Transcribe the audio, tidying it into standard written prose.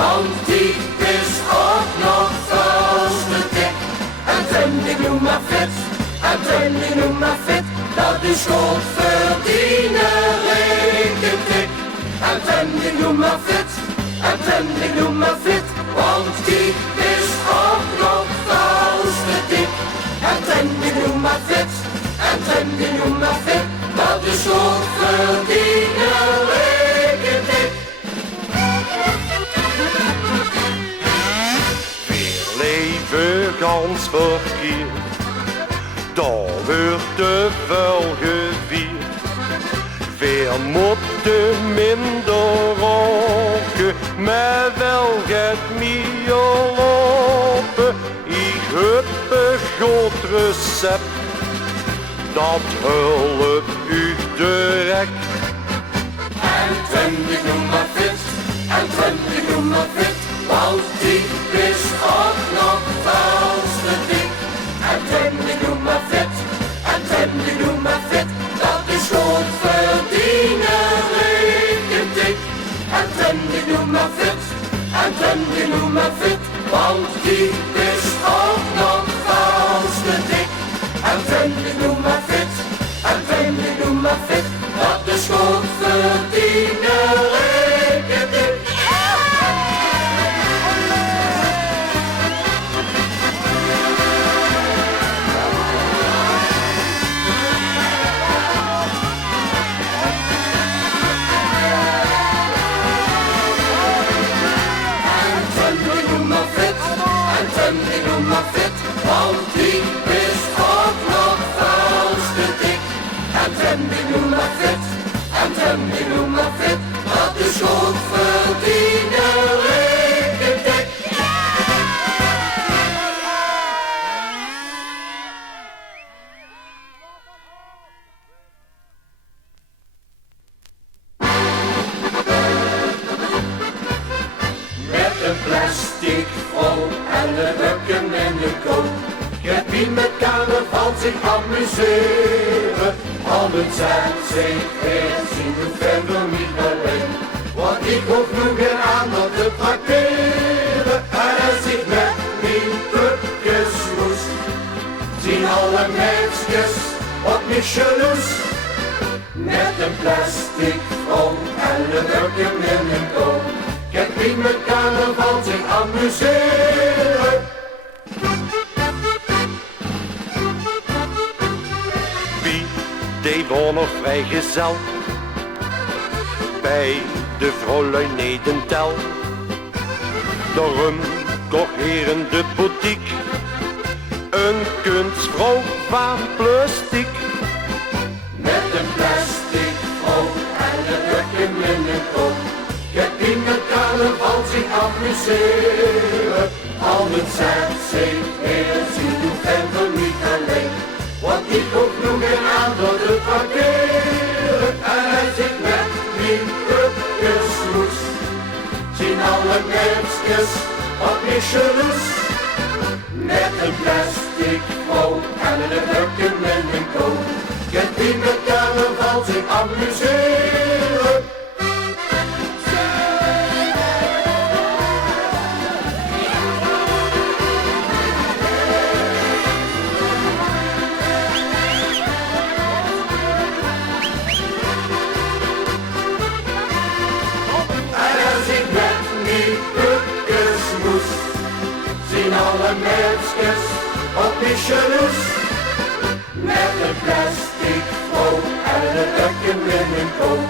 want die is ook nog vals te dik. En Trem die noem maar fit, en Trem die noem maar fit, dat is goed verdienen rekendik. En Trem die noem maar fit, en Trem die noem maar fit, want die is ook nog vals te dik. En Trem die noem maar fit, en Trem die noem maar fit, dat is goed verdienen rekendik. Weer leven gans verkeerd, daar wordt te veel gevierd. Weer moeten minder roken, maar wel gaat meer lopen. Ik heb een goed recept, dat hulp u direct. En Trem die noem maar fit, en Trem die noem maar fit, want die is ook nog vals te dik. En Trem die noem maar fit, en Trem die noem maar fit, dat is goed verdienen rekendik. En Trem die noem maar fit, en Trem die noem maar fit, want die is ook nog vals te dik. En Trem die noem maar fit, en Trem die noem maar fit, dat is goed verdienen rekendik. En die noem maar fit, want die is ook nog vals te dik. En Trem die noem maar fit, en Trem die noem maar fit, dat is goed verdienen rekendik. Met een plastic vol en de bukken in de koop. Je wie met carnaval zich amuseren. Al het zijn zich weer zien doet verder niet alleen. Want ik hoef nu geen ander te trakteren. En als ik met mijn pupjes moest, zien alle meisjes op mijn jaloers. Met een plastic vol en de bukken in de koop. Kijk wie met carnaval zich amuseren. Wie deed wel nog vrijgezel bij de vrouwlui Nedentel? Daarom kocht hier in de boutique een kunstvrouw van plastic. Met een plastic vol en de bukken in de koop. Kijk wie met carnaval zich amuseren. Al het zijn zich weer zien doet verder niet alleen. Want ik hoef nu geen ander te trakteren. En als ik met mijn pupjes moest, zien alle meisjes op mijn jaloers. Met een plastic vol en de bukken in een koop. Kijk wie met carnaval zich amuseren. Zien alle meisjes op mijn jaloers. Met een plastic vol en de bukken in een koop.